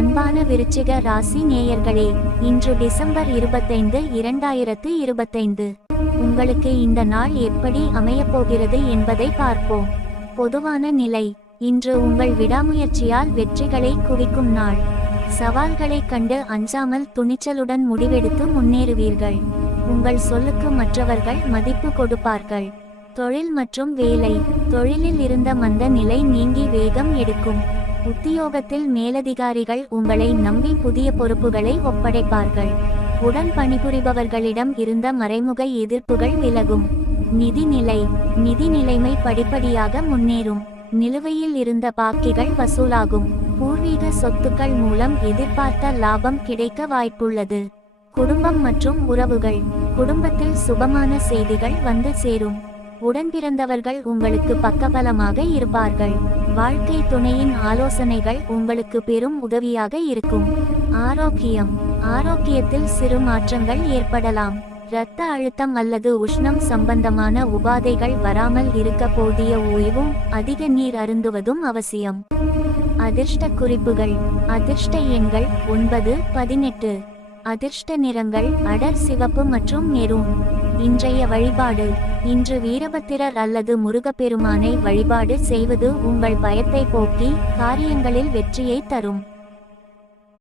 அன்பான விருச்சிக ராசி நேயர்களே, இன்று டிசம்பர் 25, 2025. உங்களுக்கு இந்த நாள் எப்படி அமையப்போகிறது என்பதை பார்ப்போம். பொதுவான நிலை: இன்று உங்கள் விடாமுயற்சியால் வெற்றிகளை குவிக்கும் நாள். சவால்களைக் கண்டு அஞ்சாமல் துணிச்சலுடன் முடிவெடுத்து முன்னேறுவீர்கள். உங்கள் சொல்லுக்கு மற்றவர்கள் மதிப்பு கொடுப்பார்கள். தொழில் மற்றும் வேலை: தொழிலில் இருந்த மந்த நிலை நீங்கி வேகம் எடுக்கும். உத்தியோகத்தில் மேலதிகாரிகள் உங்களை நம்பி புதிய பொறுப்புகளை ஒப்படைப்பார்கள். உடன் பணிபுரிபவர்களிடம் இருந்த மறைமுக எதிர்ப்புகள் விலகும். நிதி நிலைமை படிப்படியாக முன்னேறும். நிலுவையில் இருந்த பாக்கிகள் வசூலாகும். பூர்வீக சொத்துக்கள் மூலம் எதிர்பார்த்த லாபம் கிடைக்க வாய்ப்புள்ளது. குடும்பம் மற்றும் உறவுகள்: குடும்பத்தில் சுபமான செய்திகள் வந்து சேரும். உடன்பிறந்தவர்கள் உங்களுக்கு பக்கபலமாக இருப்பார்கள். வாழ்க்கை துணையின் ஆலோசனைகள் உங்களுக்கு பெரும் உதவியாக இருக்கும். ஆரோக்கியத்தில் சிறு மாற்றங்கள் ஏற்படலாம். இரத்த அழுத்தம் அல்லது உஷ்ணம் சம்பந்தமான உபாதைகள் வராமல் இருக்க போதிய ஓய்வும் அதிக நீர் அருந்துவதும் அவசியம். அதிர்ஷ்ட குறிப்புகள்: அதிர்ஷ்ட எண்கள் 9, 18. அதிர்ஷ்ட நிறங்கள் அடர் சிவப்பு மற்றும் மெரூன். இன்றைய வழிபாடு: இன்று வீரபத்திரர் அல்லது முருகப்பெருமானை வழிபாடு செய்வது உங்கள் பயத்தை போக்கி காரியங்களில் வெற்றியை தரும்.